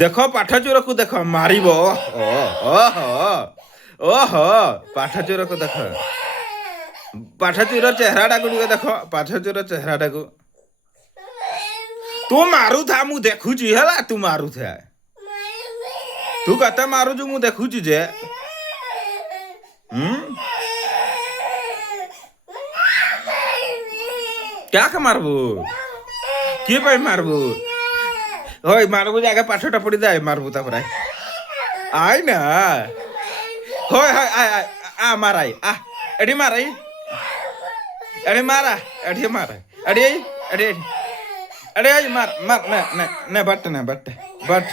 ଦେଖ ପାଠ ଚୋରକୁ ଦେଖ ମାରିବ। ଓହୋ ଓହୋ ପାଠ ଚୋରକୁ ଦେଖ, ପାଠ ଚୋର ଚେହେରାଟାକୁ ଟିକେ ଦେଖ, ପାଠ ଚୋର ଚେହେରାଟାକୁ। ତୁ ମାରୁଥା ମୁଁ ଦେଖୁଛି ହେଲା, ତୁ ମାରୁଥା, ତୁ କେତେ ମାରୁଛୁ ମୁଁ ଦେଖୁଛି ଯେ। କ୍ୟାକ ମାରବୁ, କିଏ ପାଇଁ ମାରବୁ? ହଇ ମାରବୁ ଯେ ଆଗେ ପାଠଟା ପଢିଦେ, ମାରବୁ ତାପରେ ଆଇ ନା। ହଇ ହଇ ଆয় আয় আ মারাই আ এটি মারাই এটি মারা এটি মারা এটি এটি এটি মার মার নে নে নে বাট নে বাট বাট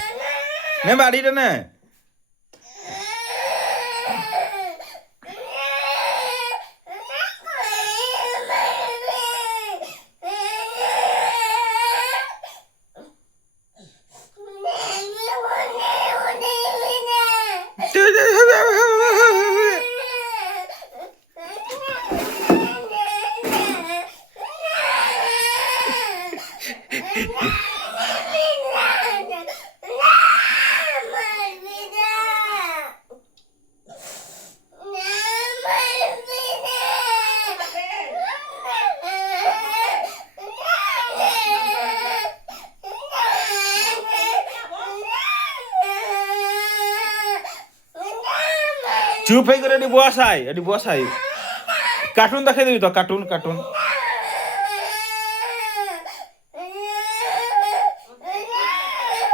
নে বাড়িটা নে। চুপ হয়ে করে এটি বসাই, এটি বসাই। কার্টুন দেখাই দিবি তো, কার্টুন কার্টুন।